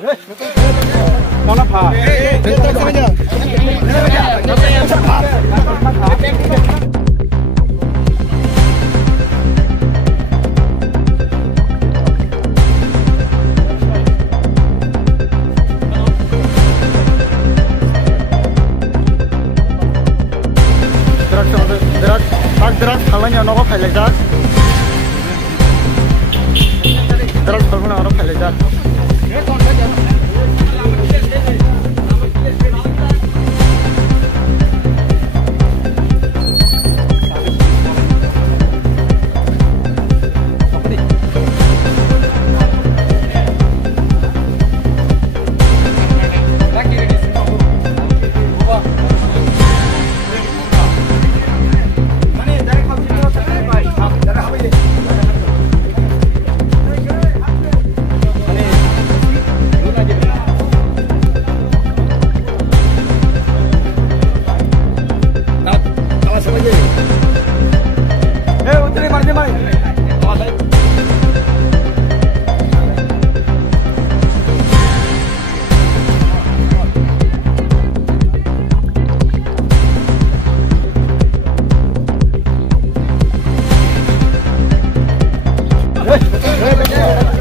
Mana pa? Derak halanya nopo pelejak. Derak halanya nopo pelejak.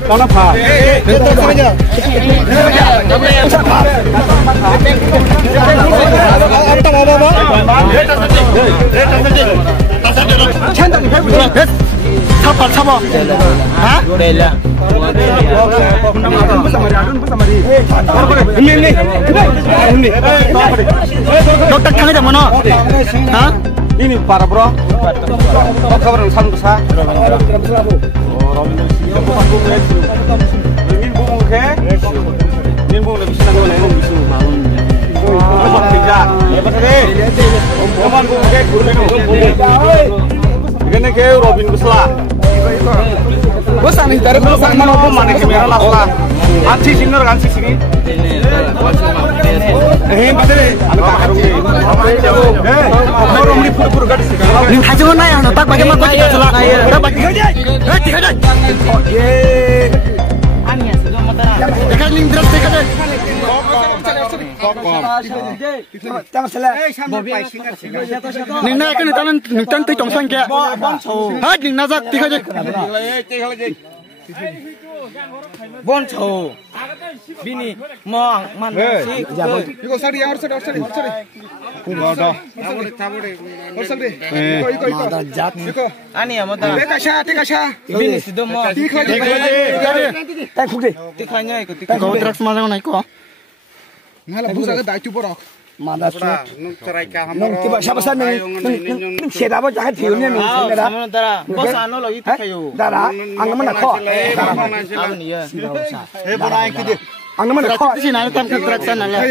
Mana pa? Ini para bro. Apa kabar dengan Salam Besar? Boncho, bini, mau mana sih? Iko sari, harus sari. Udah. Mata jat. Ani ya mata. Tekasha. Bini sudah mau. Tikanya ikut. Kau terus mana naik kok? Ngalah busa ke dai cuborok. Mada surat. Nung tiba siapa sana nung siapa apa jahat hiunya nung sana. Dara, bos anu lagi tikayu. Dara, angin mana kok? Dara, angin ya. Angin mana kok? Sini nanti kan keterasan ala.